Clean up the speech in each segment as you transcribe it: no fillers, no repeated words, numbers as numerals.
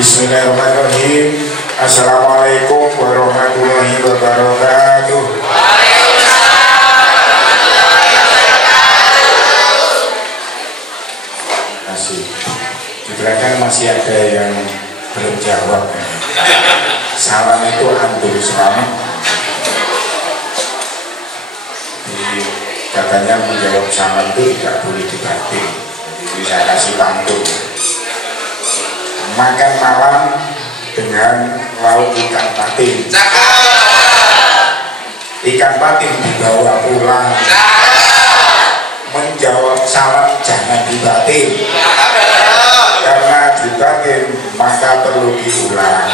Bismillahirrahmanirrahim. Assalamualaikum warahmatullahi wabarakatuh. Di belakang masih ada yang belum jawab. Salam itu antum selamat. Katanya menjawab salam itu tidak boleh dibatin. Jadi saya kasih pantun. Makan malam dengan lauk ikan patin. Ikan patin dibawa pulang. Menjawab salam jangan dibatin. Karena dibatin maka perlu diulang.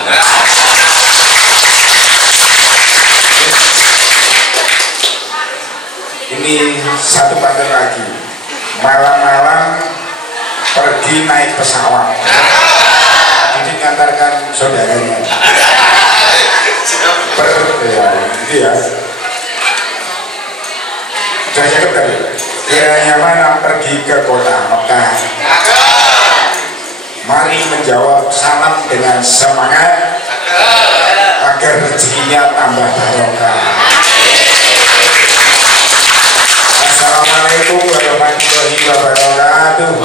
Ini satu pantun lagi. Malam-malam pergi naik pesawat. Jadi ngantarkan saudaranya. Itu ya. Sudah cakep tadi. Kiranya mana pergi ke kota Mekah. Mari menjawab salam dengan semangat agar rezekinya tambah barokah. Assalamualaikum warahmatullahi wabarakatuh.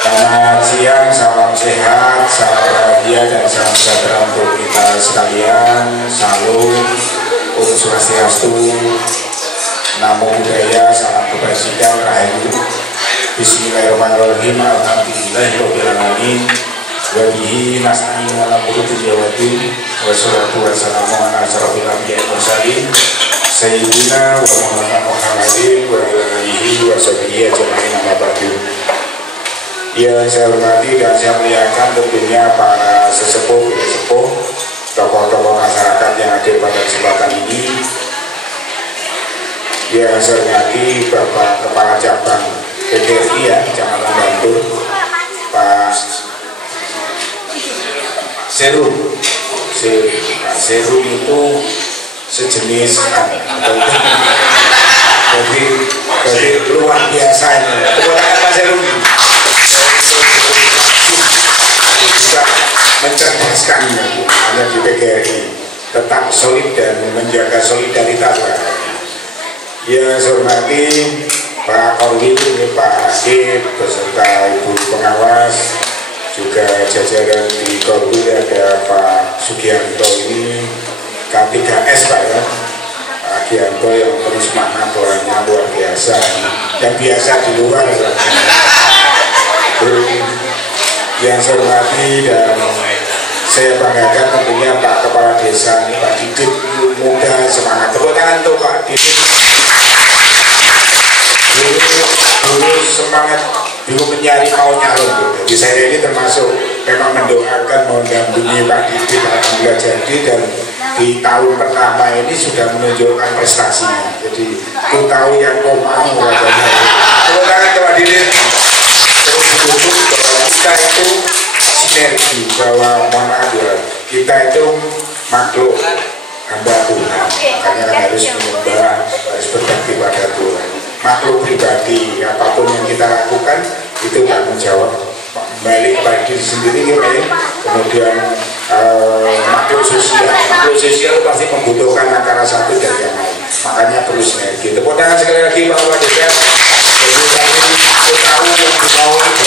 Selamat siang, salam sehat, salam bahagia dan salam sejahtera untuk kita sekalian. Salam Om Swastiastu, Namo Buddhaya, salam kebajikan, rahayu. Bismillahirrahmanirrahim. Alhamdulillahirobbilalamin. Wabihi nasta'in ala murutul jawadin. Wassalatu wassalamu ala asyrafil anbiya'i wal mursalin sayyidina wa maulana Muhammadin wa ala alihi wa sahbihi ajma'in amma ba'du. Ya, saya hormati dan saya muliakan tentunya para sesepuh, tokoh-tokoh masyarakat yang ada pada kesempatan ini. Ya, saya hormati Bapak Kepala Cabang PGRI ya, Kecamatan Bantul, Pak Serum. Pak Serum itu sejenis jadi luar biasa ini. Kemudian Pak Serum bisa mencerdaskan hanya di PGRI, tetap solid dan menjaga solidaritas. Ya, saya hormati Pak Korwil, Pak Asif beserta Ibu Pengawas, juga jajaran di Korwil ada Pak Sugianto ini K3S Pak ya. Pak Gianto yang terus semangat, orangnya luar biasa dan biasa di luar. Yang saya hormati dan saya banggakan tentunya Pak Kepala Desa ini, Pak Didit, muda semangat. Tepuk tangan untuk Pak Didit. Dulu semangat, dulu mencari mau nyalon. Jadi saya ini termasuk memang mendoakan, mendampingi Pak Didit, alhamdulillah jadi, dan di tahun pertama ini sudah menunjukkan prestasinya. Jadi aku tahu yang kau mau katanya. Tepuk tangan Pak Didit. Terus didukung bahwa kita itu sinergi, bahwa kita itu makhluk hamba Tuhan, makanya kan harus menyembah, harus berbakti pada Tuhan. Makhluk pribadi, apapun yang kita lakukan itu tanggung jawab balik pada diri sendiri ya. Kemudian makhluk sosial pasti membutuhkan antara satu dan yang lain, makanya perlu sinergi. Tepuk tangan sekali lagi Pak Wadidya. Jadi tahu yang mau banyak,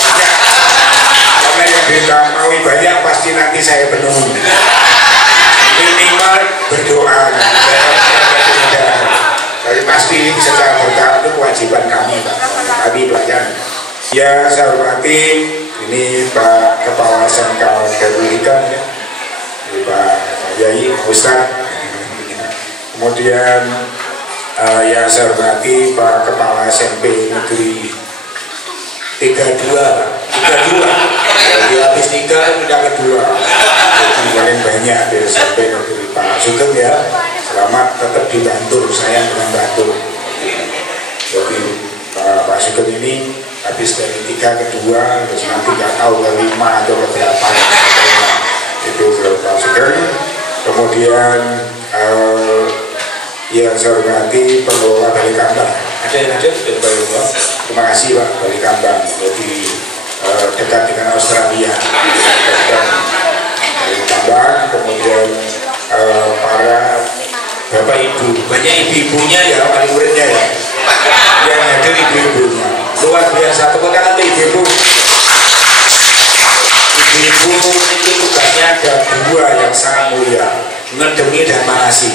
karena yang kita mau banyak pasti nanti saya penuhi. Minimal berdoa, tapi pasti secara bertahap itu kewajiban kami Pak. Kami pelayan. Ya, saya hormati ini Pak Kepala SMK Darulhikam ya, ini Pak Yai Ustaz. Kemudian yang saya hormati Pak Kepala SMP Negeri 32. Jadi habis 3 sudah kedua. Jadi paling banyak di SMP Negeri Pak Sugeng ya. Selamat tetap dibantu, sayang dengan bantu. Jadi Pak Sugeng ini habis dari 3 ke 2, terus nanti nggak tahu ke 5 atau ke berapa. Itu Pak Sugeng. Kemudian yang saya hormati pengelola Balai Kambang Ada yang hadir dari Bayangkara. Terima kasih Pak Bali Kambang, jadi dekat dengan Australia. Dan Bali Kambang, kemudian para bapak ibu, banyak ibu-ibunya ya, wali muridnya ya, yang hadir ibu-ibunya luar biasa. Tepuk tangan untuk ibu-ibu. Ibu-ibu itu tugasnya ada dua yang sangat mulia, ngedemi dan manasi.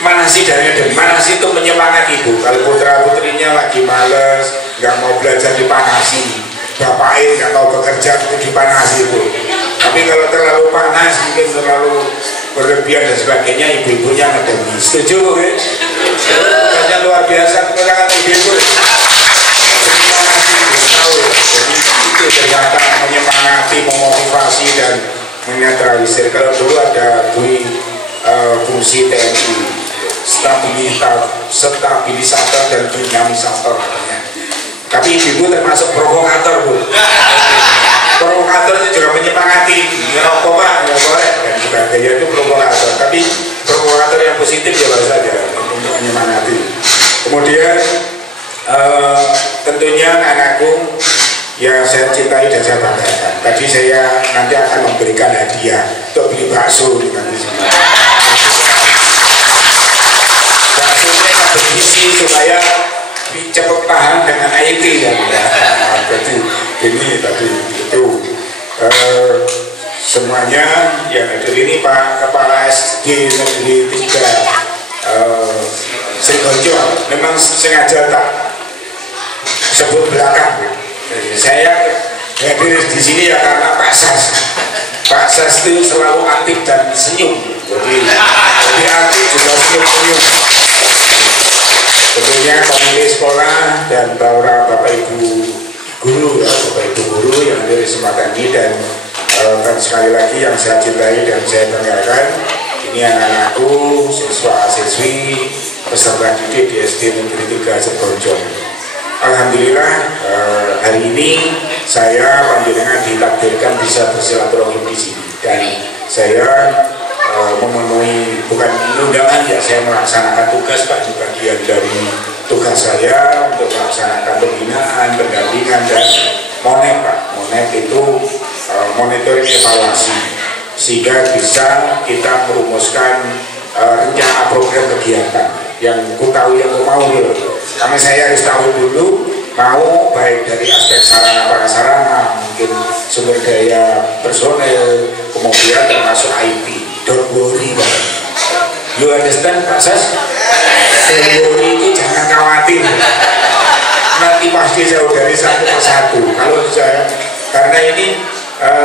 Manasi dan ngedemi. Manasi itu menyemangati ibu. Kalau putra putrinya lagi males, nggak mau belajar dipanasi, bapaknya nggak mau bekerja itu dipanasi ibu. Tapi kalau terlalu panas, mungkin terlalu berlebihan dan sebagainya, ibu-ibunya ngedemi. Setuju bu? Tugasnya luar biasa. Kemudian ibu-ibu itu ternyata menyemangati, memotivasi dan menetralisir. Kalau dulu ada fungsi TNI, stabilisator dan dinamisator katanya. Tapi ibu termasuk provokator bu. Provokator itu juga menyemangati, ngerokok pak, nggak boleh dan sebagainya, itu provokator. Tapi provokator yang positif ya saja untuk menyemangati. Kemudian tentunya anakku yang saya cintai dan saya banggakan. Tadi saya nanti akan memberikan hadiah untuk beli bakso nanti semua. Baksonya saya berisi supaya cepat tahan dengan IT ya. Jadi ini tadi itu semuanya yang hadir ini Pak Kepala SD Negeri 3 Srigojo, memang sengaja tak sebut belakang. Saya hadir di sini ya karena Pak Sas itu selalu aktif dan senyum. Jadi aktif juga senyum. Tentunya pemilik sekolah dan para bapak ibu guru ya, bapak ibu guru yang hadir di kesempatan ini dan sekali lagi yang saya cintai dan saya banggakan, ini anak-anakku, siswa-siswi, peserta didik di SD Negeri 3 Srigojo. Alhamdulillah hari ini saya panjenengan ditakdirkan bisa bersilaturahim di sini dan saya memenuhi bukan undangan ya, saya melaksanakan tugas Pak, bagian dari tugas saya untuk melaksanakan pembinaan, pendampingan dan monet Pak. Monet itu monitoring evaluasi sehingga bisa kita merumuskan rencana program kegiatan yang ku tahu yang ku mau dulu. Karena saya harus tahu dulu mau baik dari aspek sarana prasarana, mungkin sumber daya personel, kemudian termasuk IT. Don't worry Pak. You understand Pak Sas? Don't worry itu jangan khawatir. Nanti pasti saya dari satu persatu. Kalau saya karena ini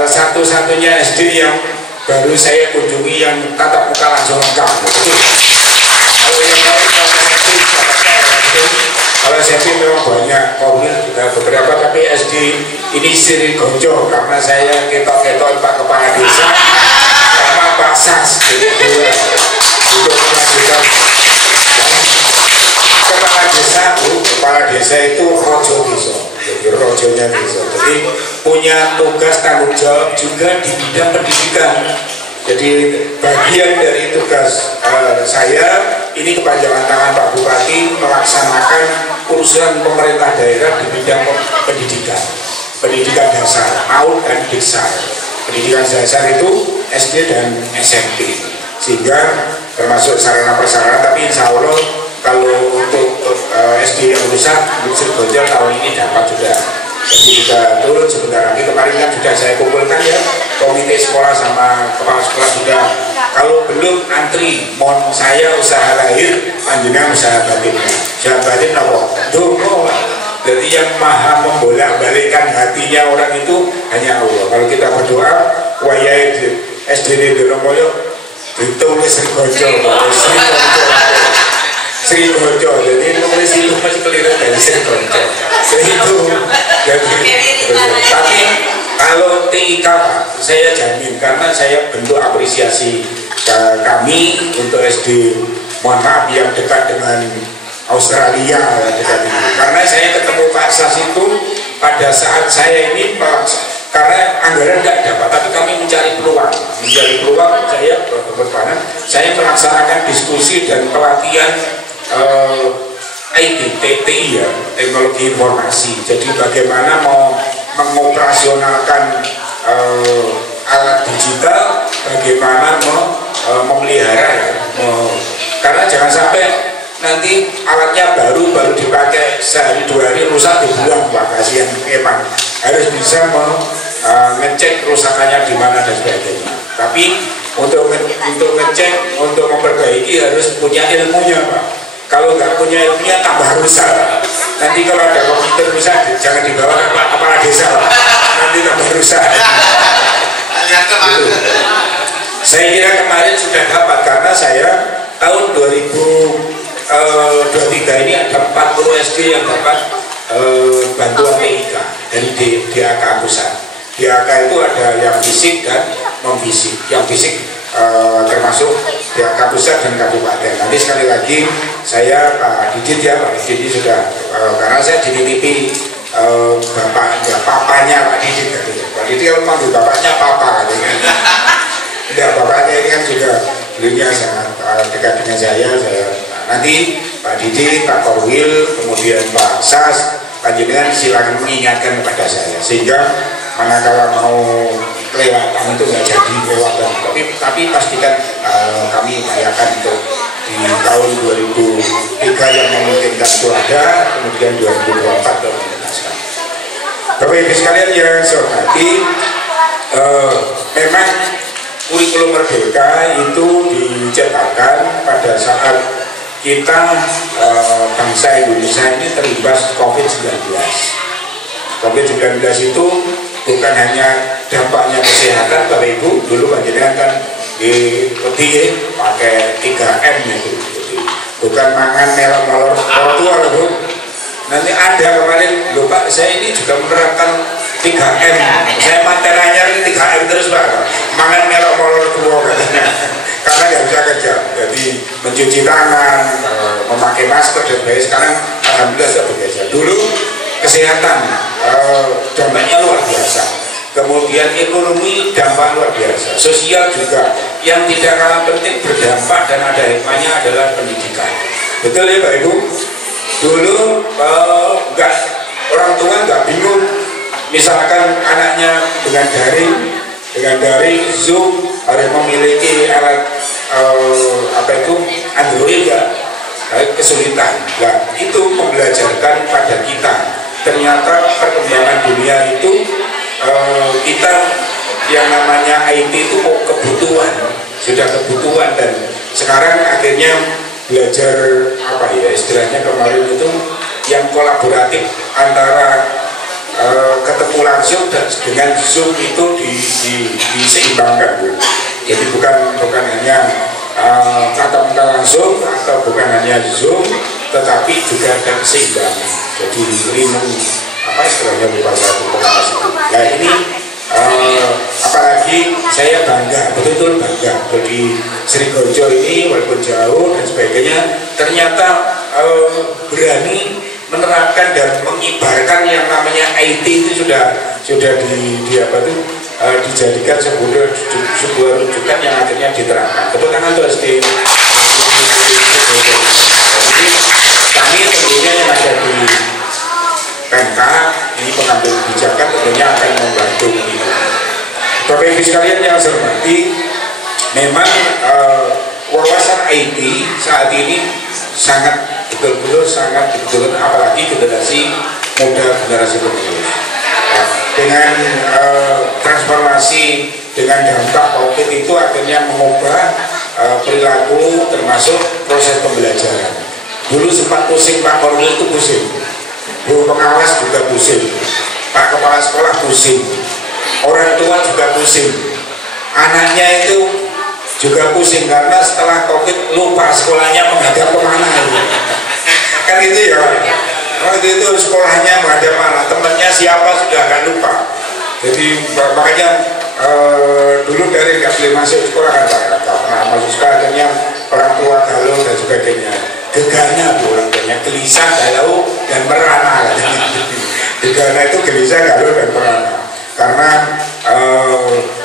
satu-satunya SD yang baru saya kunjungi yang tatap muka langsung lengkap. Kalau yang lain kalau SMP memang banyak, Komil juga beberapa, tapi SD ini Srigojo karena saya ketok-ketok Pak Kepala Desa sama Pak Sas untuk melanjutkan kepala desa itu rojo desa, jadi rojonya desa, jadi punya tugas tanggung jawab juga di bidang pendidikan. Jadi bagian dari tugas saya ini kepanjangan tangan Pak Bupati melaksanakan urusan pemerintah daerah di bidang pendidikan dasar, PAUD dan desa. Pendidikan dasar itu SD dan SMP, sehingga termasuk sarana prasarana. Tapi insya Allah kalau untuk SD yang rusak di Srigojo tahun ini dapat sudah. Jadi sudah turun sebentar lagi. Kemarin kan sudah saya kumpulkan ya, komite sekolah sama kepala sekolah sudah. Kalau belum antri, mohon saya usaha lahir, panjenengan usaha batin. Usaha batin apa? Doa. Jadi yang maha membolak-balikkan hatinya orang itu hanya Allah. Kalau kita berdoa, wayai SD Donomoyo ditulis Srigojo, jadi nulis itu masih keliru dari Srigojo. Itu tapi kalau TIK Pak, saya jamin karena saya bentuk apresiasi kami untuk SD, mohon maaf yang dekat dengan Australia dekat ini. Karena saya ketemu Pak Sas itu pada saat saya ini karena anggaran nggak dapat, tapi kami mencari peluang saya berkorban, saya melaksanakan diskusi dan pelatihan IT, TI ya, teknologi informasi. Jadi bagaimana mau mengoperasionalkan alat digital, bagaimana memelihara ya, karena jangan sampai nanti alatnya baru dipakai sehari dua hari rusak dibuang, Pak, kasihan emang. Harus bisa ngecek kerusakannya di mana dan sebagainya. Tapi untuk ngecek, untuk memperbaiki harus punya ilmunya, Pak. Kalau nggak punya ilmunya tambah rusak. Nanti kalau ada komputer rusak jangan dibawa ke kepala desa, Pak. Nanti tambah rusak. Gitu. Saya kira kemarin sudah dapat karena saya tahun 2023 ini ada 40 SD yang dapat bantuan TIK dari DAK pusat. DAK itu ada yang fisik dan non fisik. Yang fisik termasuk DAK pusat dan kabupaten. Nanti sekali lagi saya Pak Didit ya, Pak Didit ini sudah karena saya dititipi papanya Pak Didit katanya. Pak Didit kalau manggil bapaknya papa katanya. Tidak, bapaknya ini kan juga beliaunya sangat dekat dengan saya. Nanti Pak Didi, Pak Korwil, kemudian Pak Sas, panjenengan silakan mengingatkan kepada saya sehingga manakala mau kelewatan itu nggak jadi kelewatan. Tapi pastikan kami upayakan untuk di tahun 2003 yang memungkinkan itu ada, kemudian 2024 untuk menuntaskan. Bapak Ibu sekalian yang saya hormati, memang kurikulum Merdeka itu diciptakan pada saat kita bangsa Indonesia ini terimbas COVID-19. COVID-19 itu bukan hanya dampaknya kesehatan, Bapak Ibu, dulu panjenengan kan di pakai 3M itu. Jadi, bukan mangan melon molor tua loh, Bu. Nanti ada kemarin, loh Pak, saya ini juga menerapkan 3M, saya materannya 3M terus Pak, mangan melok molor tua katanya. Karena nggak bisa kerja, jadi mencuci tangan, memakai masker dan sebagainya. Sekarang alhamdulillah sudah bergeser. Dulu kesehatan dampaknya luar biasa, kemudian ekonomi dampak luar biasa, sosial juga yang tidak kalah penting berdampak dan ada hikmahnya adalah pendidikan. Betul ya Pak Ibu? Dulu orang tua nggak bingung, misalkan anaknya dengan daring Zoom harus memiliki alat Android ya, kesulitan. Nah, itu membelajarkan pada kita ternyata perkembangan dunia itu kita yang namanya IT itu kebutuhan, sudah kebutuhan, dan sekarang akhirnya belajar istilahnya kemarin itu yang kolaboratif antara ketemu langsung dan dengan Zoom itu diseimbangkan, Bu. Jadi bukan hanya tatap muka langsung atau bukan hanya Zoom, tetapi juga ada keseimbangan. Jadi istilahnya bukan satu pengawas itu. Nah ini apalagi saya bangga, betul-betul bangga. Jadi Srigojo ini walaupun jauh dan sebagainya, ternyata berani menerapkan dan mengibarkan yang namanya IT itu sudah dijadikan sebuah rujukan yang akhirnya diterapkan. Tepuk tangan tuh SD. Kami tentunya yang ada di PMK ini pengambil kebijakan tentunya akan membantu ini. Bapak Ibu sekalian yang saya hormati, memang wawasan IT saat ini sangat betul-betul apalagi generasi muda, generasi penerus. Dengan transformasi, dengan dampak COVID itu akhirnya mengubah perilaku termasuk proses pembelajaran. Dulu sempat pusing, Pak Korwil itu pusing, Bu pengawas juga pusing, Pak kepala sekolah pusing, orang tua juga pusing, anaknya itu juga pusing karena setelah COVID lupa sekolahnya menghadap kemana kan itu ya. Waktu itu sekolahnya menghadap mana, temannya siapa sudah akan lupa. Jadi makanya dulu dari nggak boleh masuk sekolah kan Pak, masuk sekolah akhirnya orang tua galau dan sebagainya. Gegana bu orang tuanya, gelisah, galau dan merana. Gegana itu gelisah, galau dan merana. Karena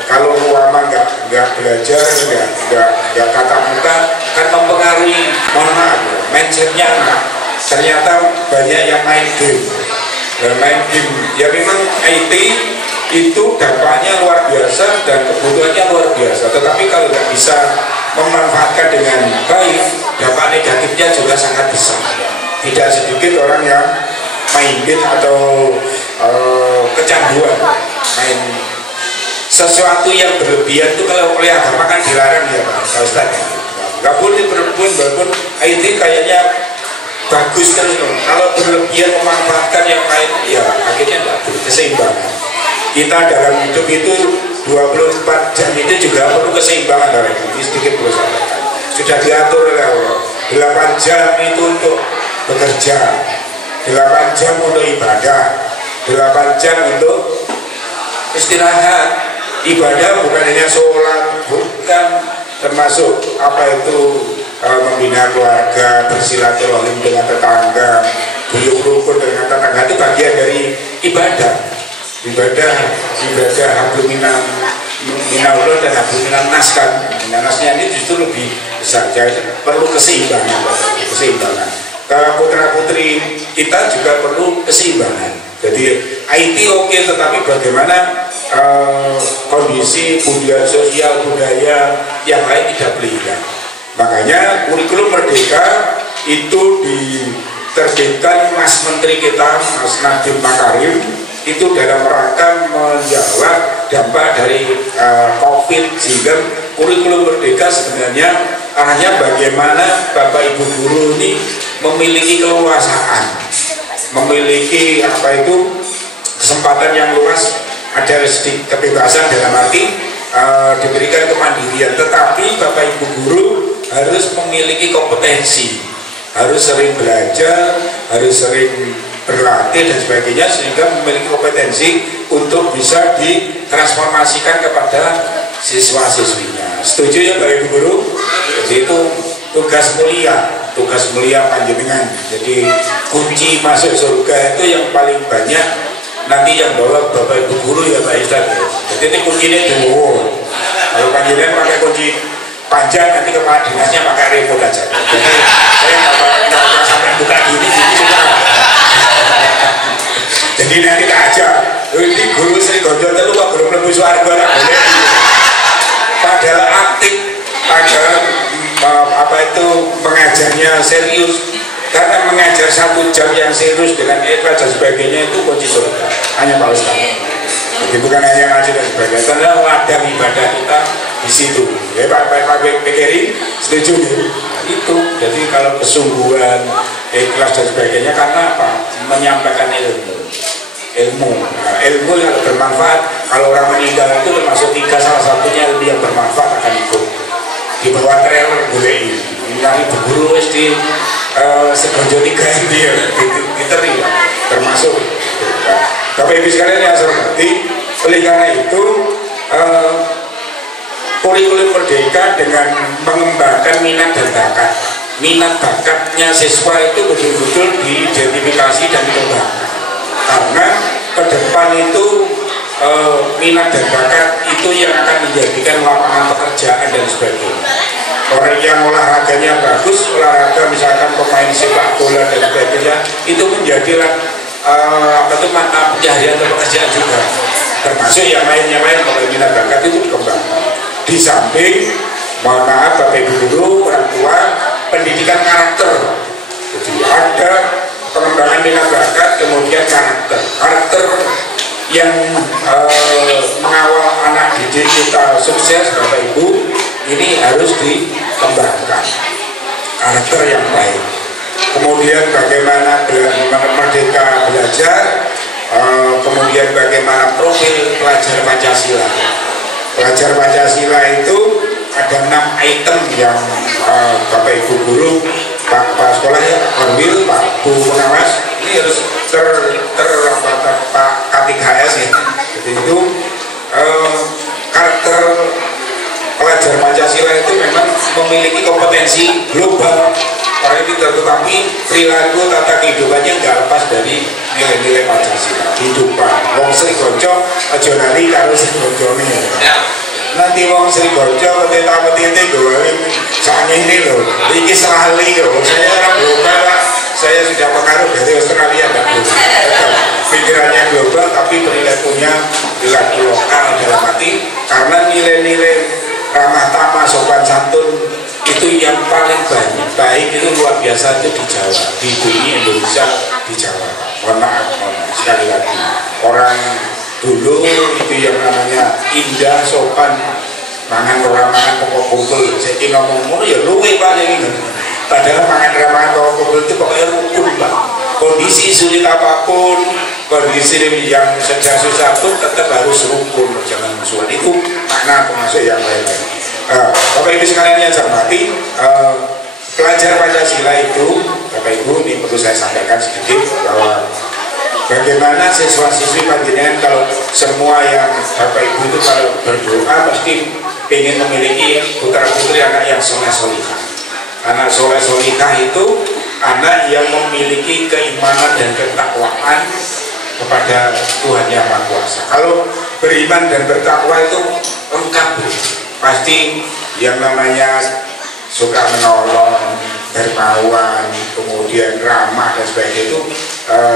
kalau lama nggak belajar, nggak tatap muka kan mempengaruhi, mohon maaf, mindsetnya enggak. Ternyata banyak yang main game. Main game ya memang IT itu dampaknya luar biasa dan kebutuhannya luar biasa, tetapi kalau nggak bisa memanfaatkan dengan baik, dampak negatifnya juga sangat besar. Tidak sedikit orang yang main game atau kecanduan main sesuatu yang berlebihan itu. Kalau oleh agama kan dilarang ya Pak Ustaz, nggak boleh berlebihan, walaupun IT kayaknya bagus kan. Kalau berlebihan memanfaatkan yang lain ya akhirnya nggak keseimbangan. Kita dalam hidup itu 24 jam itu juga perlu keseimbangan dari ini. Sedikit perlu sampaikan, sudah diatur oleh Allah. 8 jam itu untuk bekerja, 8 jam untuk ibadah, 8 jam untuk istirahat. Ibadah bukan hanya sholat, bukan, termasuk apa itu membina keluarga, bersilaturahim dengan tetangga, buyung rukun dengan tetangga, itu bagian dari ibadah. Ibadah hablum minallah dan hablum minan nas kan. Nasnya ini justru lebih besar. Jadi perlu keseimbangan. Putra putri kita juga perlu keseimbangan. Jadi IT oke, tetapi bagaimana kondisi budaya yang lain tidak berimbang. Makanya kurikulum Merdeka itu diterbitkan Mas Menteri kita, Mas Nadiem Makarim, itu dalam rangka menjawab dampak dari COVID, sehingga kurikulum Merdeka sebenarnya arahnya bagaimana Bapak Ibu guru ini memiliki keleluasaan, memiliki kesempatan yang luas, ada sedikit kebebasan dalam arti diberikan kemandirian, tetapi Bapak Ibu guru harus memiliki kompetensi, harus sering belajar, harus sering berlatih dan sebagainya, sehingga memiliki kompetensi untuk bisa ditransformasikan kepada siswa-siswinya. Setuju ya Bapak Ibu guru? Jadi itu tugas mulia panjenengan. Jadi kunci masuk surga itu yang paling banyak nanti yang bawa Bapak Ibu guru ya Pak Ustaz. Jadi ini kuncinya dulu. Kalau panjenengan pakai kunci panjang, nanti kepala dinasnya pakai remote aja. Jadi saya nggak sampai buka gini juga. Jadi nanti tak aja, ini guru Sri Gonjo itu kok belum lebih suara boleh. Padahal aktif, padahal mengajarnya serius. Karena mengajar 1 jam yang serius dengan ikhlas dan sebagainya itu kunci surga. Hanya Pak Ustaz. Jadi bukan hanya ngaji dan sebagainya, karena ladang ibadah kita di situ. Ya Pak Pekeri, setuju ya? Itu. Jadi kalau kesungguhan, ikhlas dan sebagainya, karena apa? Menyampaikan ilmu. Nah, ilmu yang bermanfaat. Kalau orang meninggal itu termasuk 3, salah satunya ilmu yang bermanfaat akan ikut di bawah trailer boleh ini. Yang Ibu guru di Segonjo 3 ini ya diterima, termasuk. Bapak Ibu sekalian yang saya hormati, oleh karena itu kurikulum Merdeka dengan mengembangkan minat dan bakat. Minat bakatnya siswa itu betul-betul diidentifikasi dan dikembangkan. Karena ke depan itu minat dan bakat itu yang akan menjadikan lapangan pekerjaan dan sebagainya. Orang yang olahraganya bagus, olahraga misalkan pemain sepak bola dan sebagainya, itu menjadilah mata pencaharian atau pekerjaan juga. Termasuk yang lainnya kalau minat bakat itu dikembangkan. Di samping, mohon maaf Bapak Ibu guru, orang tua, pendidikan karakter. Jadi ada pengembangan minat bakat, kemudian karakter yang mengawal anak didik kita sukses. Bapak Ibu, ini harus dikembangkan karakter yang baik. Kemudian bagaimana Merdeka belajar, kemudian bagaimana profil pelajar Pancasila. Pelajar Pancasila itu ada 6 item yang Bapak Ibu guru, Pak sekolah ya, Orwil, Pak Bu Pengawas, ini harus Pak K3HS ya. Jadi itu karakter pelajar Pancasila itu memang memiliki kompetensi global. Orang pintar, tetapi perilaku tata kehidupannya nggak lepas dari nilai-nilai Pancasila. Kehidupan wong Sri Gonjo aja lali karo Sri Gonjone. Ya. nanti wong Sri Bojo petita-petite gue saat ini loh, ini serali loh. Saya orang global Pak, saya sudah pengaruh dari Australia dan pikirannya global tapi perilakunya perilaku lokal dalam arti karena nilai-nilai ramah tamah sopan santun itu yang paling baik itu luar biasa itu di Jawa, di bumi Indonesia di Jawa. Mohon maaf sekali lagi orang dulu itu yang namanya indah sopan mangan mangan pokok kumpul. Saya kira ngomong ya luwe Pak ini. Padahal mangan pokok kumpul itu pokoknya rukun Pak. Kondisi sulit apapun, kondisi yang sedang susah pun tetap harus rukun, jangan musuhan. Itu makna termasuk yang lain-lain. Bapak Ibu sekalian yang saya hormati, pelajar Pancasila itu, Bapak Ibu ini perlu saya sampaikan sedikit bahwa bagaimana siswa-siswi panjenengan kalau semua yang Bapak Ibu itu kalau berdoa pasti ingin memiliki putra-putri anak yang soleh-solihah. Anak soleh-solihah itu anak yang memiliki keimanan dan ketakwaan kepada Tuhan Yang Maha Kuasa. Kalau beriman dan bertakwa itu lengkap, pasti yang namanya suka menolong, dermawan, kemudian ramah dan sebagainya itu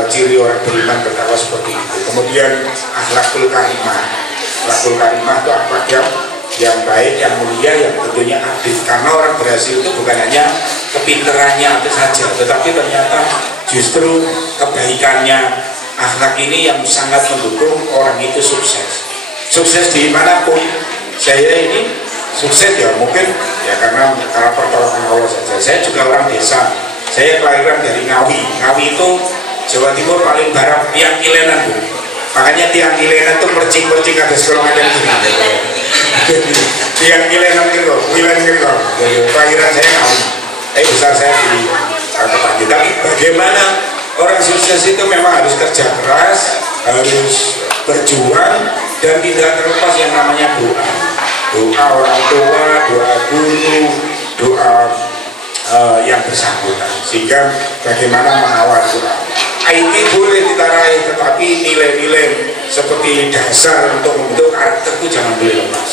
ciri orang beriman bertakwa seperti itu. Kemudian akhlakul karimah. Akhlakul karimah itu akhlak yang baik, yang mulia, yang tentunya adil. Karena orang berhasil itu bukan hanya kepinterannya itu saja, tetapi ternyata justru kebaikannya, akhlak ini yang sangat mendukung orang itu sukses. Sukses dimanapun. Saya ini sukses ya mungkin ya karena pertolongan Allah saja. Saya juga orang desa. Saya kelahiran dari Ngawi. Ngawi itu Jawa Timur paling barat, tiang Kilenan Bu. Makanya tiang Kilenan itu percing-percing ada sekolongan yang gini. Tiang Kilenan gitu, Kilen gitu. Kelahiran saya Ngawi. Besar saya di Kepanji. Tapi bagaimana orang sukses itu memang harus kerja keras, harus berjuang dan tidak terlepas yang namanya doa. Doa orang tua, doa guru, doa yang bersangkutan. Sehingga bagaimana mengawal doa. IT boleh ditarai, tetapi nilai-nilai seperti dasar untuk membentuk karakter itu jangan boleh lepas.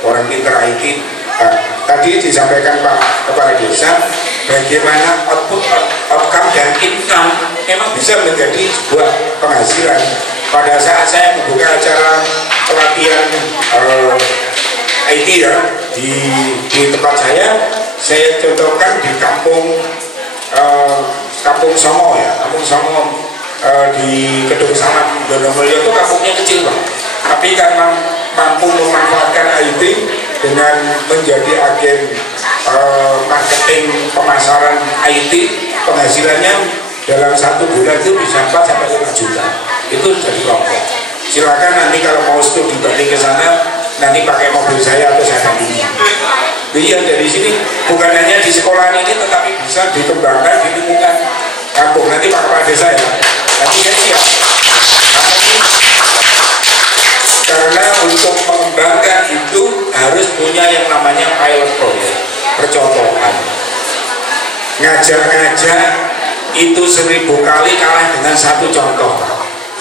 Orang pintar IT, tadi disampaikan Pak Kepala Desa, bagaimana outcome dan income memang bisa menjadi sebuah penghasilan. Pada saat saya membuka acara pelatihan IT ya di tempat saya contohkan di Kampung Songo ya, Kampung Songo di Kedung Salam Donomulyo itu kampungnya kecil Pak, tapi karena mampu memanfaatkan IT dengan menjadi agen marketing pemasaran IT, penghasilannya dalam 1 bulan itu bisa 4-5 juta. Itu jadi kelompok. Silakan nanti kalau mau studi banding ke sana, nanti pakai mobil saya atau saya dampingi. Iya, dari sini bukan hanya di sekolah ini, tetapi bisa dikembangkan di lingkungan kampung. Nanti Pak Kepala Desa ya, nanti saya siap. Karena untuk mengembangkan itu harus punya yang namanya pilot project, percontohan. Ngajar-ngajar itu 1000 kali kalah dengan 1 contoh.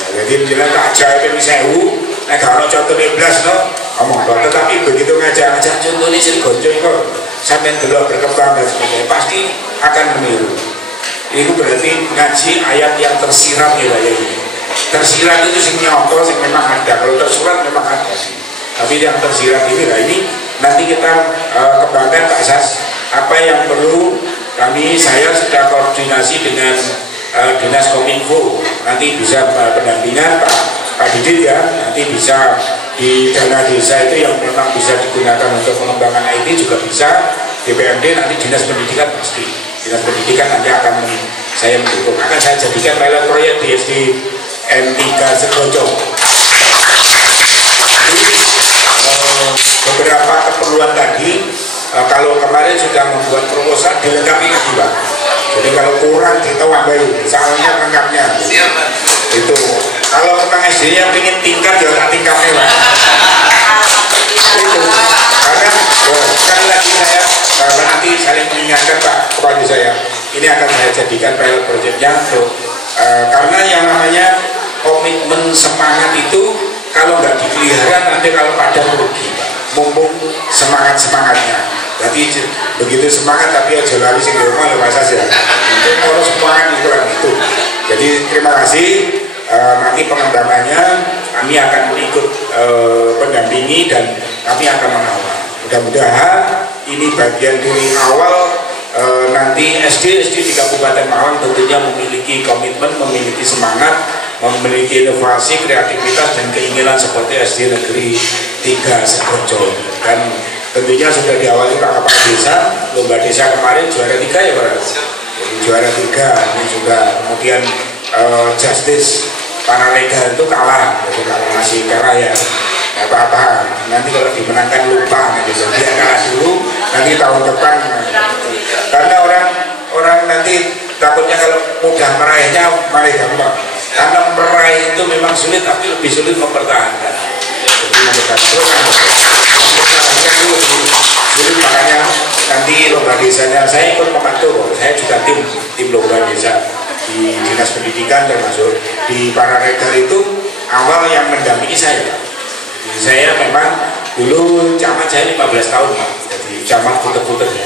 Ya, jadi misalnya ngajar ini 1000, nah kalau contoh 12 no, ngomong kok. Tetapi begitu ngajar-ngajar contoh ini sering gonceng kok, sampai dulu berkembang dan sebagainya, pasti akan meniru. Itu berarti ngaji ayat yang tersirat wilayah ini. Tersirat itu sing nyontoh, sing memang ada. Kalau tersurat memang ada sih. Tapi yang tersirat ini, nah ini nanti kita kembangkan Pak Sas. Apa yang perlu saya sudah koordinasi dengan Dinas Kominfo. Nanti bisa pendampingan Pak Didit ya. Nanti bisa di dana desa itu yang memang bisa digunakan untuk pengembangan IT juga bisa. DPMD nanti Dinas Pendidikan pasti. Dinas Pendidikan nanti akan saya mendukung. Akan saya jadikan pilot proyek di SD N3 Segojo. Beberapa keperluan tadi kalau kemarin sudah membuat proposal dilengkapi lagi Pak. Jadi kalau kurang ditambahin, soalnya lengkapnya. Itu kalau memang SD-nya ingin tingkat ya tak tingkatnya Pak. Itu karena sekali lagi saya nanti saling mengingatkan Pak kepada saya. Ini akan saya jadikan pilot projectnya untuk karena yang namanya komitmen semangat itu kalau nggak dipelihara nanti kalau padam rugi Pak. mumpung semangatnya. Berarti begitu semangat tapi aja lari sing rumah ya Mas ya. Mungkin harus semangat itu. Jadi terima kasih. Nanti pengembangannya kami akan ikut pendampingi dan kami akan mengawal. Mudah-mudahan ini bagian dari awal nanti SD di Kabupaten Malang tentunya memiliki komitmen, memiliki semangat, memiliki inovasi, kreativitas dan keinginan seperti SD Negeri 3 Sidoarjo. Dan tentunya sudah diawali Pak Kepala Desa, lomba desa kemarin juara 3 ya Pak. Jadi juara 3 ini juga kemudian Justice Paralega itu kalah, jadi kalau masih kalah ya apa-apa. Nanti kalau dimenangkan lupa, gitu. Dia kalah dulu, nanti tahun depan. Karena orang nanti takutnya kalau mudah meraihnya malah gampang. Karena meraih itu memang sulit, tapi lebih sulit mempertahankan. Jadi mempertahankan dulu sulit, makanya nanti lomba desanya saya ikut membantu. Saya juga tim lomba desa di Dinas Pendidikan, termasuk di Pararegar itu awal yang mendampingi saya. Jadi saya memang dulu camat saya 15 tahun Pak. Jadi camat puter-puter ya.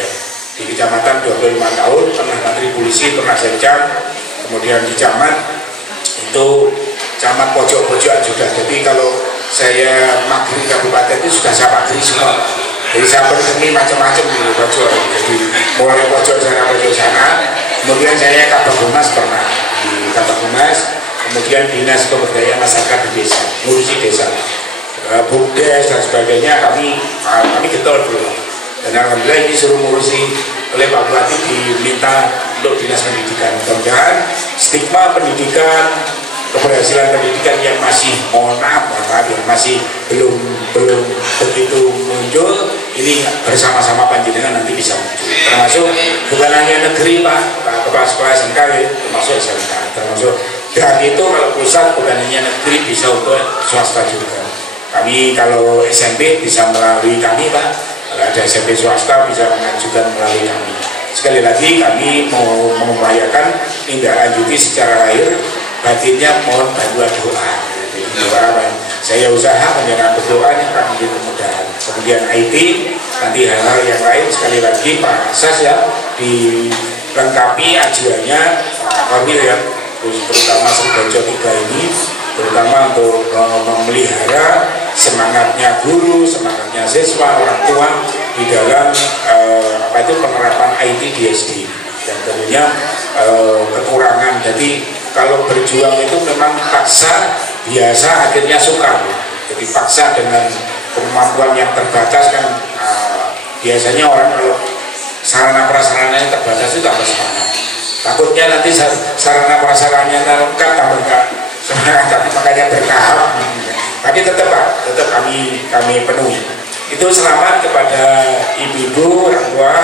Di kecamatan 25 tahun, pernah menteri polisi, pernah sekjam, kemudian di camat itu camat pojok-pojokan juga. Jadi kalau saya magri kabupaten itu sudah saya magri semua. Jadi saya bertemu macam-macam di pojok. Jadi mulai pojok sana, kemudian saya Kabag Humas pernah di Kabag Humas, kemudian Dinas Pemberdayaan Masyarakat di desa, ngurusi desa, bumdes dan sebagainya kami getol dulu. Dan alhamdulillah ini suruh ngurusi oleh Pak Bupati diminta untuk Dinas Pendidikan. Mudah-mudahan stigma pendidikan, keberhasilan pendidikan yang masih mohon maaf yang masih belum begitu muncul, ini bersama-sama panjenengan nanti bisa muncul. Termasuk bukan hanya negeri Pak Kepala Sekolah SMK, termasuk SMK, termasuk dan itu kalau pusat bukan hanya negeri, bisa untuk swasta juga. Kami kalau SMP bisa melalui kami Pak, kalau ada SMP swasta bisa mengajukan melalui kami. Sekali lagi kami mau mengupayakan tindak lanjuti secara lahir, batinnya mohon bantuan doa. Doa saya usaha menjalankan berdoa yang akan menjadi kemudahan. Kemudian IT, nanti hal-hal yang lain sekali lagi Pak Asas ya dilengkapi ajuannya Pak Kamil ya, terutama Sidoarjo 3 ini, terutama untuk memelihara semangatnya guru, semangatnya siswa, orang tua di dalam penerapan IT di SD. Dan tentunya kekurangan. Jadi kalau berjuang itu memang paksa, biasa akhirnya suka. Jadi paksa dengan kemampuan yang terbatas kan biasanya orang kalau sarana prasarananya terbatas itu tambah semangat. Takutnya nanti sarana prasarananya lengkap tambah enggak semangat, tapi makanya bertahap. Tapi tetap kami penuhi. Itu selamat kepada ibu-ibu, orang tua,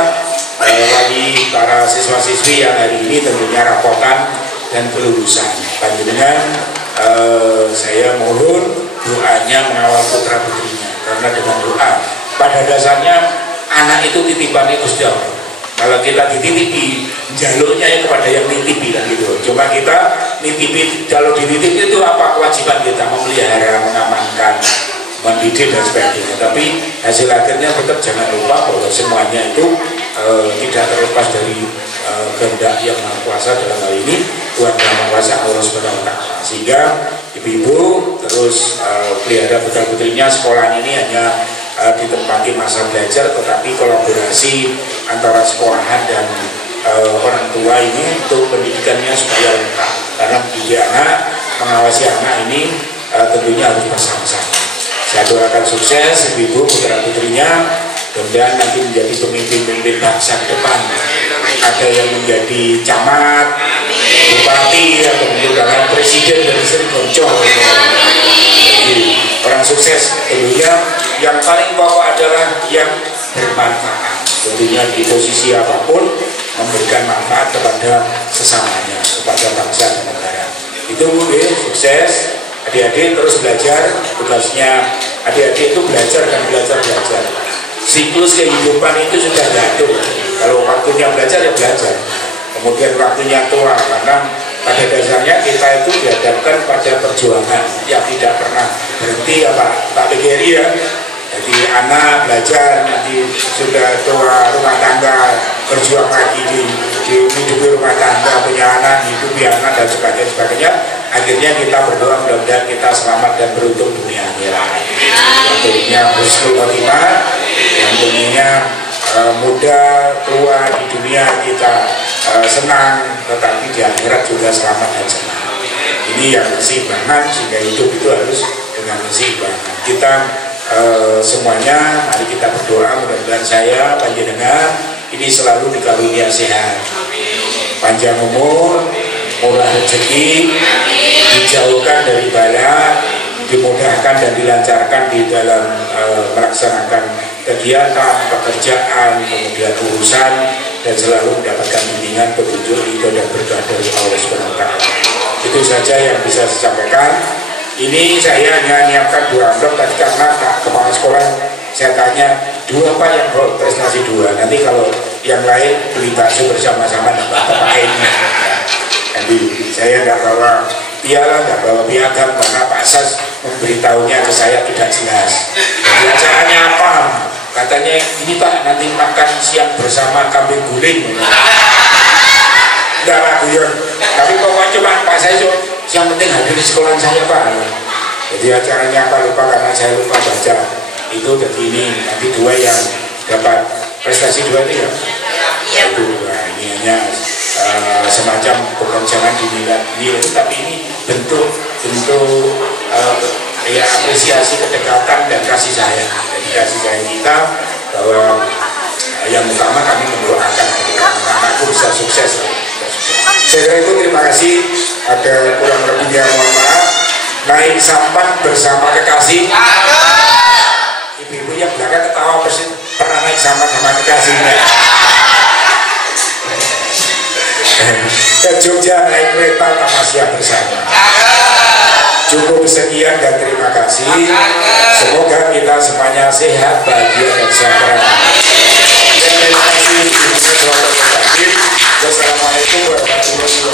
bagi para siswa-siswi yang hari ini tentunya rapotan dan kelulusan. Panjenengan saya mohon doanya mengawal putra putrinya, karena dengan doa pada dasarnya anak itu titipan Gusti Allah. Kalau kita dititipi, jalurnya ya kepada yang nitipi kan gitu. Cuma kita nitipi, kalau dititipi itu apa kewajiban kita? Memelihara, mengamankan, mendidik dan sebagainya. Tapi hasil akhirnya tetap jangan lupa bahwa semuanya itu tidak terlepas dari kehendak yang Maha Kuasa, dalam hal ini Tuhan Yang Maha Kuasa Allah Subhanahu wa Ta'ala. Sehingga ibu-ibu terus pelihara putra putrinya. Sekolah ini hanya ditempati masa belajar, tetapi kolaborasi antara sekolahan dan orang tua ini untuk pendidikannya supaya lengkap. Karena mendidik anak, mengawasi anak ini tentunya harus bersama-sama. Saya doakan sukses ibu-ibu putra putrinya, kemudian nanti menjadi pemimpin-pemimpin bangsa ke depan. Ada yang menjadi camat, bupati, atau menjadi presiden dari Sidoarjo. Orang sukses tentunya yang paling pokok adalah yang bermanfaat. Tentunya di posisi apapun memberikan manfaat kepada sesamanya, kepada bangsa dan negara. Itu sukses. Adik-adik terus belajar, tugasnya adik-adik itu belajar dan belajar. Siklus kehidupan itu sudah diatur. Kalau waktunya belajar ya belajar, kemudian waktunya tua, karena pada dasarnya kita itu dihadapkan pada perjuangan yang tidak pernah berhenti ya Pak PGRI ya. Jadi anak belajar, nanti sudah tua rumah tangga, berjuang lagi di hidupi rumah tangga, punya anak, hidupi anak dan sebagainya. Akhirnya kita berdoa mudah-mudahan kita selamat dan beruntung dunia akhirat. Yang tentunya husnul khotimah, yang tentunya muda tua di dunia kita senang, tetapi di akhirat juga selamat dan senang. Ini yang keseimbangan, sehingga hidup itu harus dengan keseimbangan. Kita semuanya mari kita berdoa mudah-mudahan saya panjenengan ini selalu dikarunia sehat, panjang umur, murah rezeki, dijauhkan dari bala, dimudahkan dan dilancarkan di dalam melaksanakan kegiatan, pekerjaan, kemudian urusan, dan selalu mendapatkan bimbingan, petunjuk, ridho dan berkah dari Allah SWT. Itu saja yang bisa saya sampaikan. Ini saya hanya menyiapkan 2 amplop tadi karena Pak Kepala Sekolah saya tanya 2 apa yang prestasi 2. Nanti kalau yang lain beli bakso bersama-sama tidak apa pakai ini. Jadi saya tidak bawa piala, tidak bawa piagam karena Pak Sas memberitahunya ke saya tidak jelas. Jadi acaranya apa? Katanya ini Pak nanti makan siang bersama kambing guling. Tidak lah guyon. Tapi pokoknya cuma Pak saya yang penting hadir di sekolah saya Pak. Jadi acaranya apa lupa karena saya lupa baca itu. Jadi ini nanti 2 yang dapat prestasi 2 itu ya. Itu ini hanya semacam bukan jangan dinilai tapi ini bentuk ya apresiasi kedekatan dan kasih sayang. Jadi kasih sayang kita bahwa yang utama kami mendoakan anak-anakku bisa sukses. Saya kira itu, terima kasih. Ada kurang lebihnya mohon maaf. Naik sampan bersama kekasih. Ibu-ibu yang belakang ketawa persis pernah naik sampan sama kekasihnya. Ke Jogja naik kereta tamasya bersama. Cukup sekian dan terima kasih. Semoga kita semuanya sehat, bahagia dan sejahtera. Terima kasih. Wassalamualaikum warahmatullahi wabarakatuh.